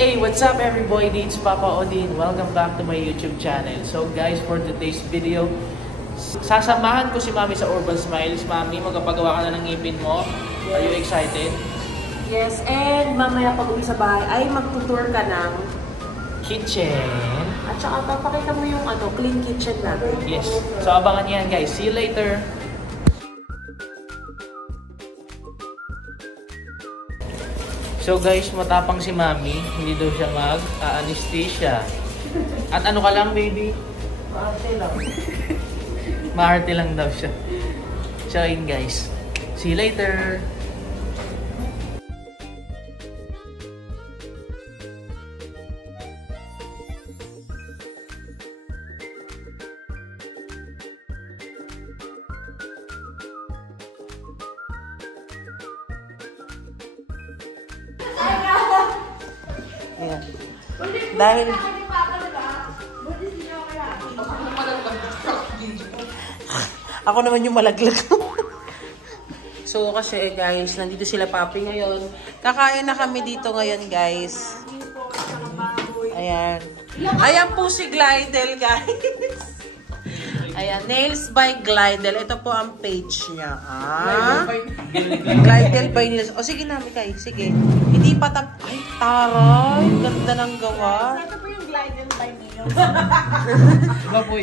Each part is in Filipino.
Hey, what's up everybody? It's Papa Odin. Welcome back to my YouTube channel. So guys, for today's video, sasamahan ko si Mami sa Urban Smiles. Mami, magpapagawa ka na ng ngipin mo. Are you excited? Yes, and mamaya pag uwi sa bahay ay magtutour ka ng kitchen. at saka papakita mo yung clean kitchen natin. Yes. So abangan yan guys. See you later. So guys, matapang si Mami. Hindi daw siya mag-anesthesia. At ano ka lang, baby? Maarte lang. Maarte lang daw siya. So yun guys. See you later. Ayan. Dahil ako naman yung malaglag. So kasi guys, nandito sila Papi ngayon. Kakain na kami dito ngayon guys. Ayan. Ayan po si Glidel guys. Ayan, Nails by Glidel. Ito po ang page niya. Glidel by Nails. O sige na, Mikay. Sige. Hindi pa ay, taray. Ganda ng gawa. Ito po yung Glidel by Nails.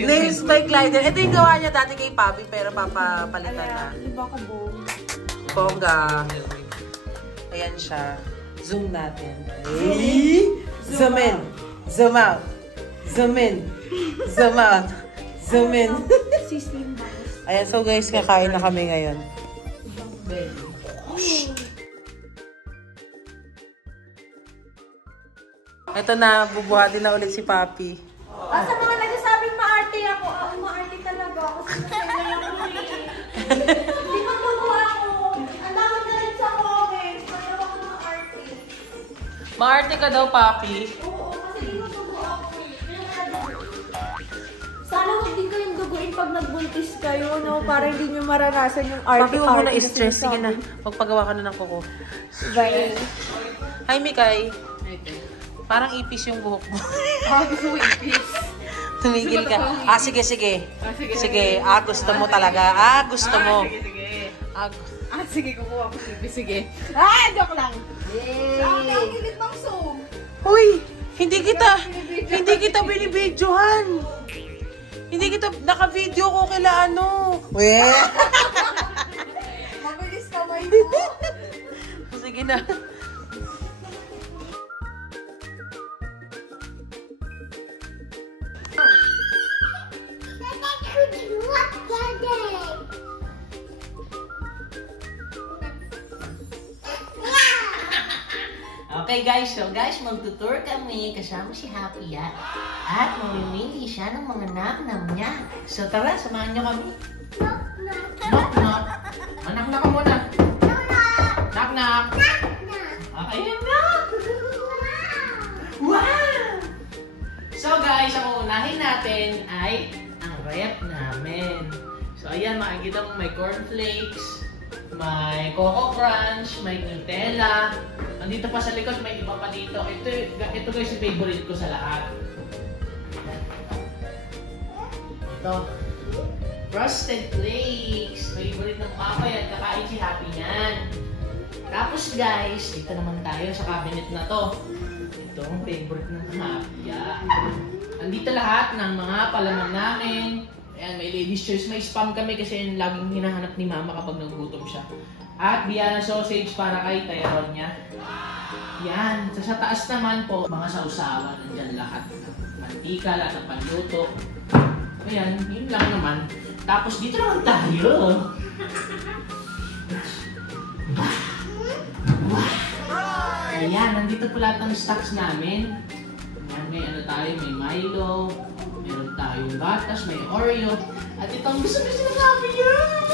Nails by Glidel. Ito yung gawa niya dati kay Papi, pero papapalitan na. Iba ka Bongga. Ayan siya. Zoom natin. Ay! Zoom in. Zoom out. Zoom in. Zoom out. Zoom in. Ayan, so guys, kakain na kami ngayon. Ito na, bubuhatin na ulit si Papi. Sa mga nagsasabing maarte ako, maarte talaga ako. Hindi ko magawa ako. Ang dami na rin sa comments. Kaya ako maarte. Maarte ka daw, Papi. Oo, kasi hindi ko magawa ako. Sana huwag din kayong duguin pag nagbuntis kayo, no? Para hindi nyo maranasan yung arte. Papi, huwag mo na stress. Sige na, magpagawa ka na ng kuko. Bye. Hi, Mikay. Parang ipis yung buhok mo. Gusto mo ipis? Tumigil ka. Sige, sige. Sige, gusto mo talaga. Gusto mo. Sige. Sige, kukuha ko ipis. Sige. Joke lang. Yay! Sabi ang kilit ng Zoom. Hoy! Hindi kita binibidyohan. Hindi kita, naka-video ko kila ano. Mabilis kamay mo. Sige na. Okay guys, so guys, magtutour kami kasama si Happy at mamimili siya ng mga nam-nam niya. So tara, samahan niyo kami. Knock knock. Knock knock ka muna. Knock knock. Ayun na. Wow! So guys, ang unahin natin ay ang rep namin. So ayan, makikita mo may cornflakes, may Coco Crunch, may Nutella. Andito pa sa likod, may iba pa dito. Ito guys, yung favorite ko sa lahat. Ito. Frosted Flakes. Favorite ng papa yan. Kakain si Happy yan. Tapos guys, dito naman tayo sa cabinet na to. Ito ang favorite ng Happy. Andito lahat ng mga palaman namin. Ayan, may ladies choice. May spam kami kasi yung laging hinahanap ni Mama kapag nagugutom siya. At Vienna sausage para kay Tyrone niya. Yan. Sa taas naman po, mga sausawan. Nandyan lahat. Mantika, lahat ng panluto. Ayan, yun lang naman. Tapos dito naman tayo. Ayan, nandito po lahat ng stocks namin. Ayan, may ano tayo, may Milo. Meron tayong gatas, may Oreo. At ito ang gusto na Happy yan!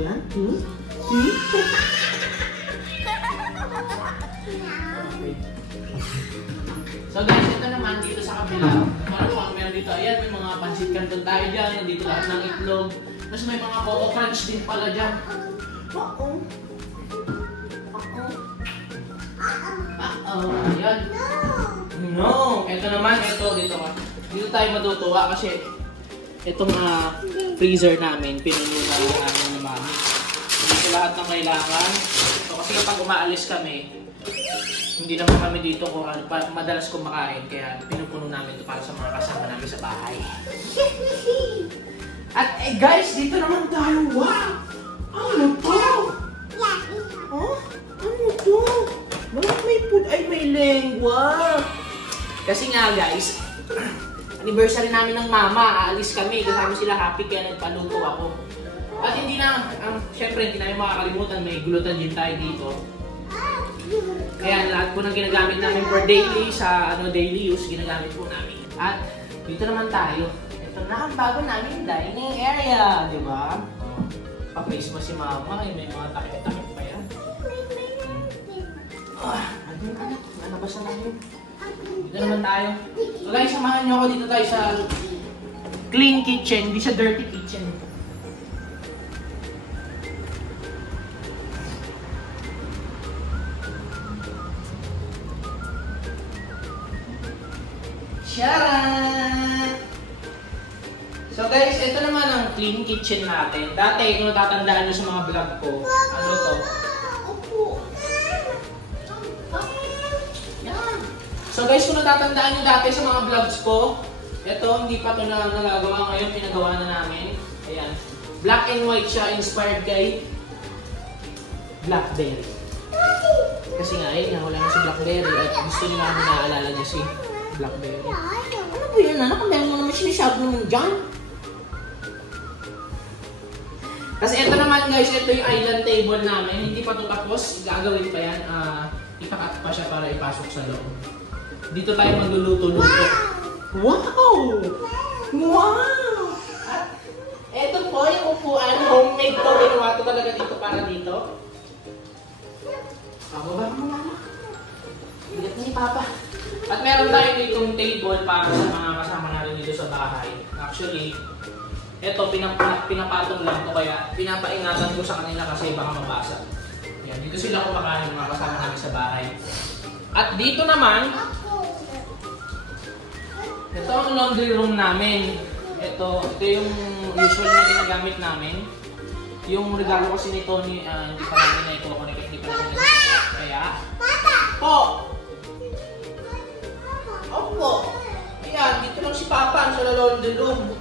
One, two, three. So guys, ito naman dito sa kabila. Meron dito. Ayan, may mga pansit canton tayo dyan. Nandito lahat ng itlog. Tapos may mga coco crunch din pala dyan. Ayan. No! Ito naman, dito ka. Dito tayo matutuwa kasi itong freezer namin, pinuno na namin ni Mami. Dito lahat ng kailangan. So, kasi kapag umaalis kami, hindi naman kami dito kung madalas kumakain, kaya pinupuno namin ito para sa mga kasama namin sa bahay. At guys, dito naman tayo. Wow! Ano to? Oh? Ano to? May food. Ay, may lengwa. Kasi nga guys, anniversary namin ng mama. Aalis kami. Kasama sila happy kaya nagpaluto ako. At hindi na, syempre hindi namin makakalimutan. May gulutan din tayo dito. Kaya lahat po ng ginagamit namin for daily sa daily use, ginagamit po namin. At dito naman tayo. Ito na ang bago namin dining area, di ba? Pa-face mo si mama, may mga takip-takip pa yan. Nalabas na tayo. Dito naman tayo. So guys, samahan nyo ako dito tayo sa clean kitchen, hindi sa dirty kitchen. Charan! So guys, ito naman ang clean kitchen natin. Dati, kung natatandaan nyo sa mga vlog ko, ano to? So guys, kung natatandaan nyo dati sa mga vlogs ko, ito, hindi pa ito nagagawa ngayon, pinagawa na namin. Ayan. Black and white siya, inspired kay Blackberry. Kasi nga, wala na si Blackberry at gusto niyo namin naaalala niya si Blackberry. Ano ba yan, anak? Meron mo naman sinisab naman dyan. Kasi ito naman guys, ito yung island table namin. Hindi pa ito tapos, gagawin pa yan. Ipakat pa siya para ipasok sa loob. Dito tayo magluluto-luto. Wow! Wow! At ito po yung upuan, homemade to. Ginawa to talaga dito para dito. Baba mo na. Bigat ni Papa. At meron tayo ditong table para sa mga kasama natin dito sa bahay. Actually, ito pinapatong lang to kaya pinapaingatan ko sa kanila kasi baka mabasa. Yan, dito sila kumakain mga kasama namin sa bahay. At dito naman, ito ang laundry room namin. Ito yung usual na ginagamit namin. Yung regalo kasi ni Tony, hindi pa namin na ito connect, hindi pa namin na kaya. Po! Opo! Ayan, dito lang si Papa sa laundry room.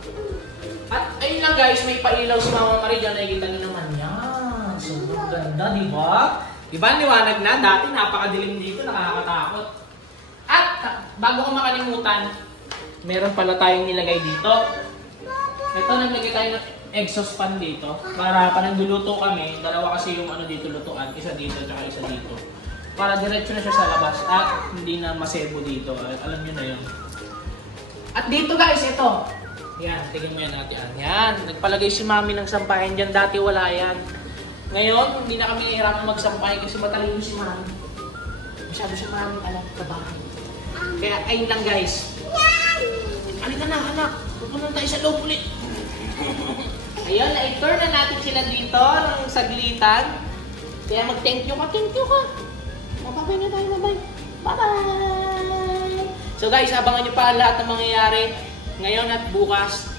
At ayun lang guys, may pailaw si Mama Marie dyan. Nakikita nyo naman yan. Sobrang ganda, di ba? Di ba, liwanag na? Dati napakadilim dito, nakakatakot. At bago ko makalimutan, meron pala tayong nilagay dito. Ito, naglagay tayo ng exhaust fan dito. Para nagluluto kami, dalawa kasi yung dito lutuan, isa dito at isa dito. Para diretso na siya sa labas at hindi na masebo dito. Alam nyo na yun. At dito guys, ito. Yan, tignan mo yan natin. Yan, nagpalagay si Mami ng sampahin dyan. Dati wala yan. Ngayon, hindi na kami hihirapang magsampay kasi matalino si Mami. Masyado si Mami alam sa bahay. Kaya ayun lang guys. Halika na, anak. Pupunta tayo sa loob ulit. Ayun, na-tour na natin sila dito ng saglitan. Kaya mag-thank you ka, thank you ka. Mababay na tayo, mabay. Bye-bye! So guys, abangan nyo pa lahat ng mangyayari ngayon at bukas.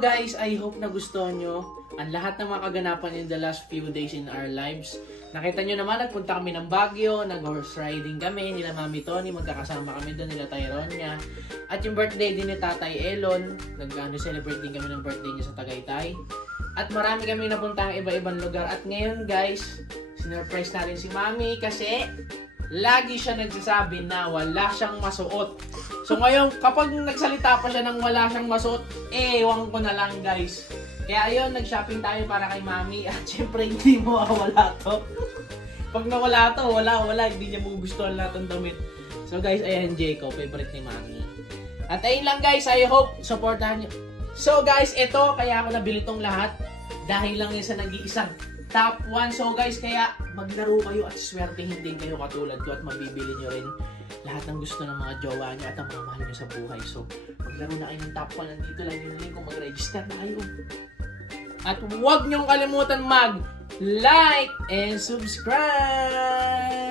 So guys, I hope nagustuhan nyo ang lahat ng mga kaganapan in the last few days in our lives. Nakita nyo naman, nagpunta kami ng Baguio, nag-horse riding kami, nila Mami Tony, magkakasama kami doon, nila Tyronia. At yung birthday din ni Tatay Elon, nag-celebrate din kami ng birthday niya sa Tagaytay. At marami kami napunta ng iba-ibang lugar. At ngayon guys, sinurprise natin si Mami kasi lagi siya nagsasabi na wala siyang masuot. So ngayon, kapag nagsalita pa siya ng wala siyang masuot, ewan ko na lang guys. Kaya ayun, nag-shopping tayo para kay Mami. At syempre, hindi mo mawala to. Pag nawala to, wala. Hindi niya magugustuhan lahat ng damit. So guys, ayan Jayco, favorite ni Mami. At ayun lang guys, I hope supportahan niyo. So guys, ito, kaya ako nabili tong lahat. Dahil lang yan sa nag-iisang top 1. So guys, kaya maglaro kayo at swertehin din kayo katulad ko. At mabibili nyo rin lahat ng gusto ng mga jowa nyo at ang mga mahal nyo sa buhay. So, maglaro na kayo ng top 1. Nandito lang yung link kung mag-register na kayo. At huwag niyong kalimutan mag-like and subscribe!